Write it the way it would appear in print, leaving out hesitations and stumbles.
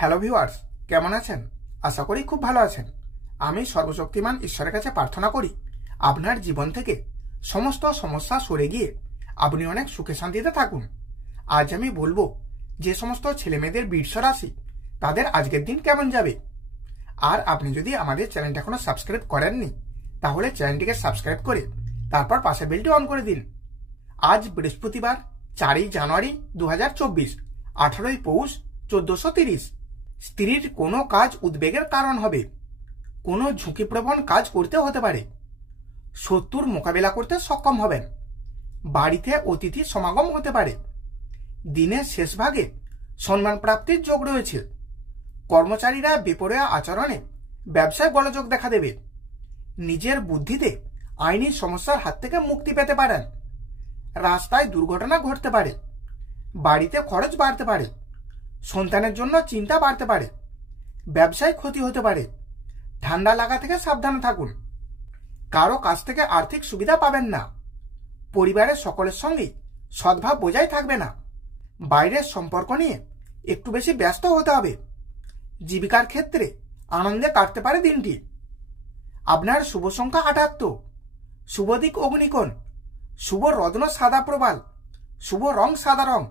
Hello viewers, কেমন আছেন? আশা করি খুব ভালো আছেন। আমি সর্বশক্তিমান ঈশ্বরের কাছে প্রার্থনা করি আপনার জীবন থেকে সমস্ত সমস্যা সরে গিয়ে আপনি অনেক সুখে শান্তিতে থাকুন। আজ আমি বলবো যে সমস্ত ছেলেমেয়েদের বৃষ রাশি তাদের আজকের দিন কেমন যাবে। আর আপনি যদি আমাদের চ্যানেলটা এখনো সাবস্ক্রাইব করেননি তাহলে চ্যানেলটিকে সাবস্ক্রাইব করে তারপর পাশের বেলটি অন করে দিন। আজ বৃহস্পতিবার 4 জানুয়ারি 2024, 18 পৌষ 1430। স্ত্রীর কোনো কাজ উদ্বেগের কারণ হবে। কোনো ঝুঁকিপ্রবণ কাজ করতে হতে পারে। শত্রুর মোকাবেলা করতে সক্ষম হবেন। বাড়িতে অতিথি সমাগম হতে পারে। দিনের শেষ ভাগে সম্মান প্রাপ্তির যোগ রয়েছে। কর্মচারীরা বেপরোয়া আচরণে ব্যবসায় গোলযোগ দেখা দেবে। নিজের বুদ্ধিতে আইনি সমস্যার হাত থেকে মুক্তি পেতে পারেন। রাস্তায় দুর্ঘটনা ঘটতে পারে। বাড়িতে খরচ বাড়তে পারে। সন্তানের জন্য চিন্তা বাড়তে পারে। ব্যবসায় ক্ষতি হতে পারে। ঠান্ডা লাগা থেকে সাবধানে থাকুন। কারো কাছ থেকে আর্থিক সুবিধা পাবেন না। পরিবারের সকলের সঙ্গেই সদ্ভাব বজায় থাকবে না। বাইরের সম্পর্ক নিয়ে একটু বেশি ব্যস্ত হতে হবে। জীবিকার ক্ষেত্রে আনন্দে কাটতে পারে দিনটি। আপনার শুভ সংখ্যা 78, শুভ দিক অগ্নিকোণ, শুভ রত্ন সাদা প্রবাল, শুভ রং সাদা রং।